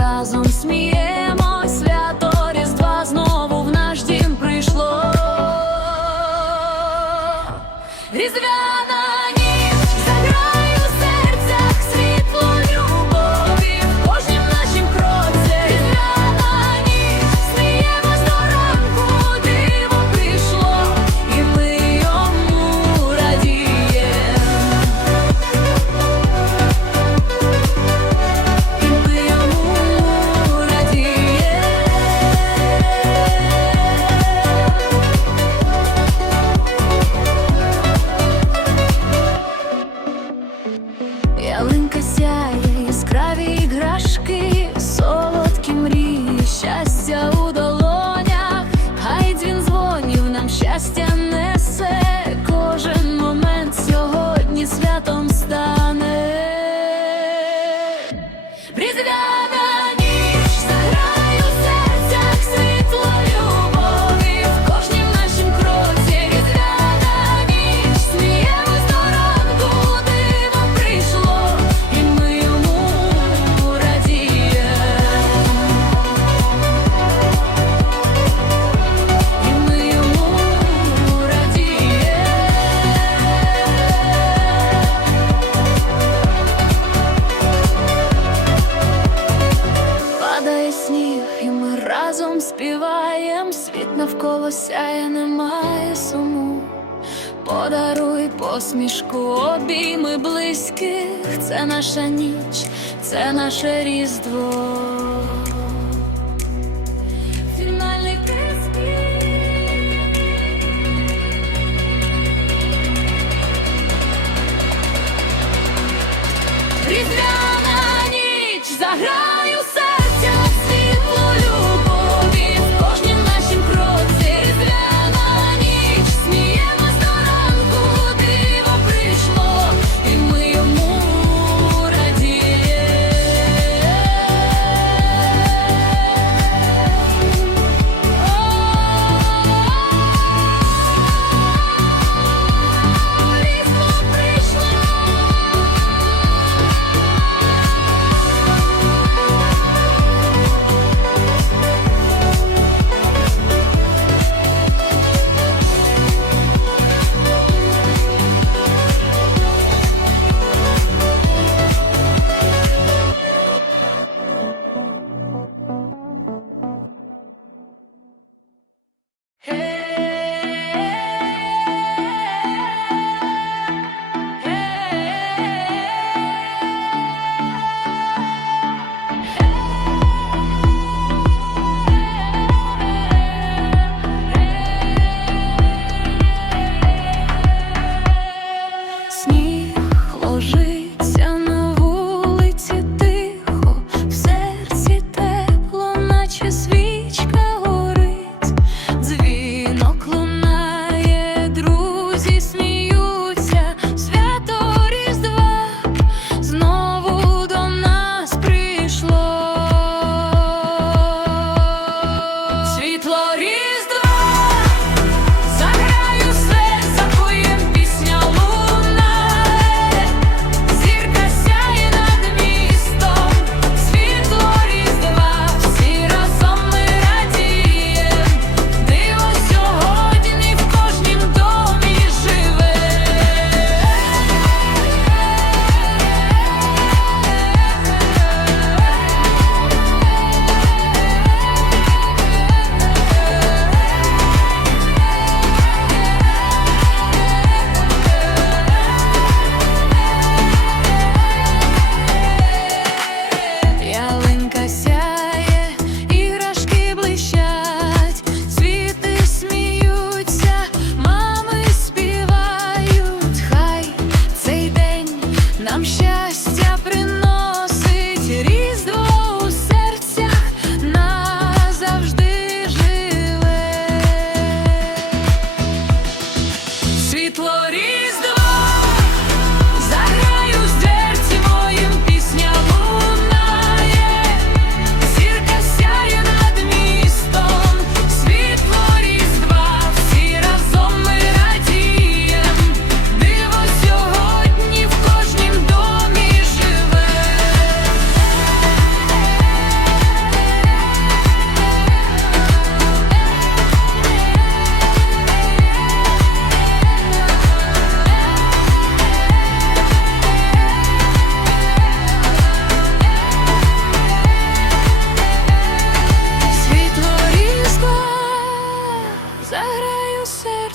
разом сміємо. щастя. посмішку, обійми близьких, це наша ніч, це наше різдво. Фінальний Різдвяна ніч заграє.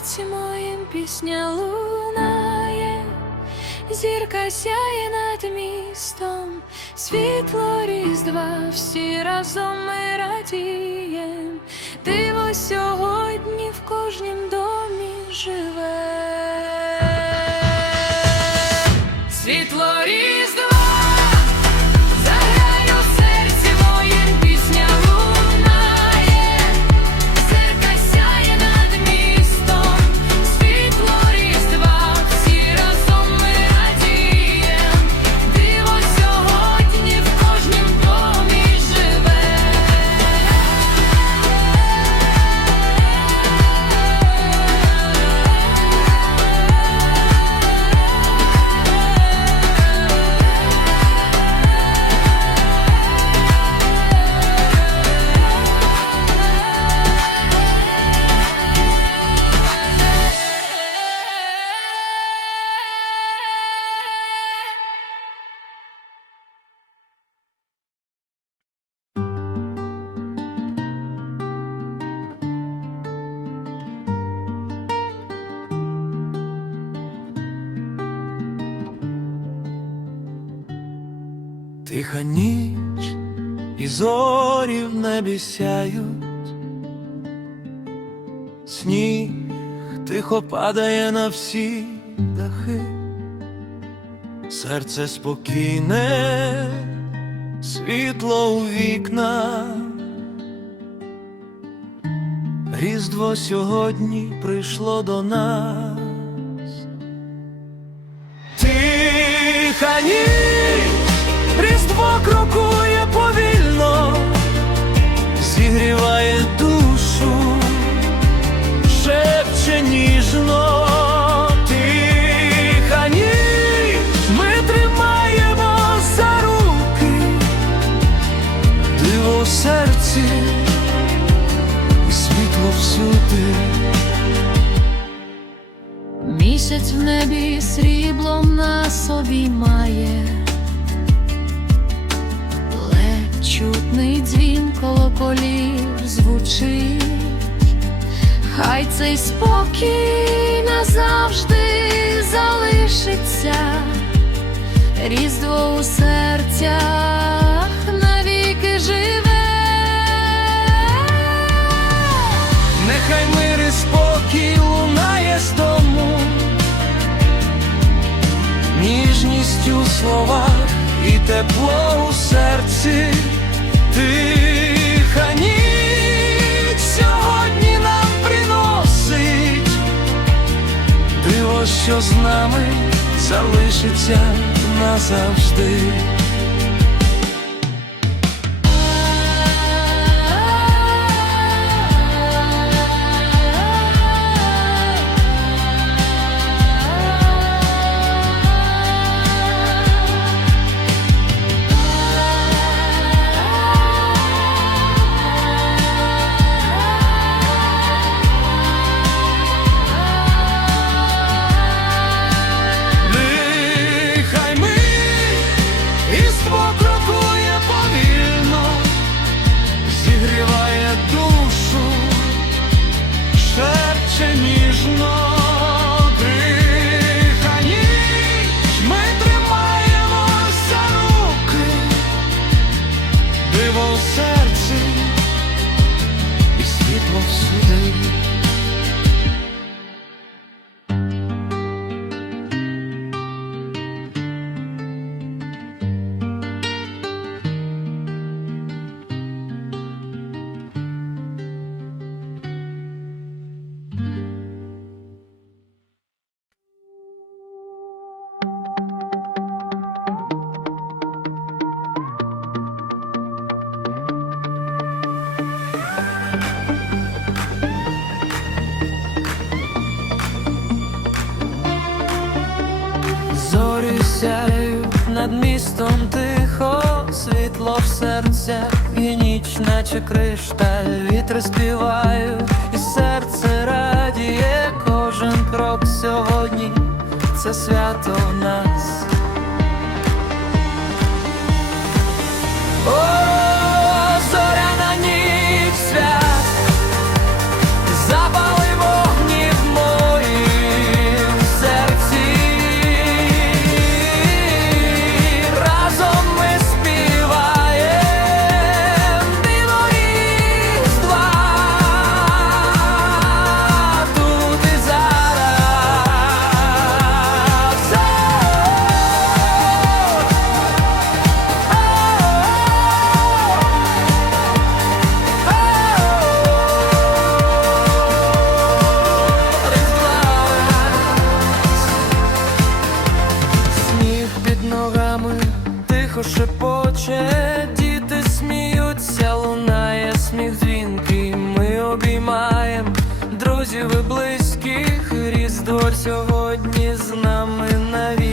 Серці моїм пісня лунає, зірка сяє над містом, світло різдва, всі разом ми радієм, диво сьогодні в кожнім домі живе. Тиха ніч і зорі в небі сяють, сніг тихо падає на всі дахи, серце спокійне, світло у вікна. Різдво сьогодні прийшло до нас. Тиха ніч, Різдво крокує повільно, зігріває душу, шепче ніжно, тиха ніч, ми тримаємо за руки, диво серці, і світло всюди. Місяць в небі сріблом нас обіймає, дзвін колоколів звучить, хай цей спокій назавжди залишиться, різдво у серцях навіки живе. Нехай мир і спокій лунає з дому, ніжністю у словах і тепло у серці, що з нами залишиться назавжди. Зорі сяють над містом тихо, світло в серцях і ніч, наче кришталь, вітри співають, і серце радіє кожен крок сьогодні, це свято нас. О, різдво сьогодні з нами сяє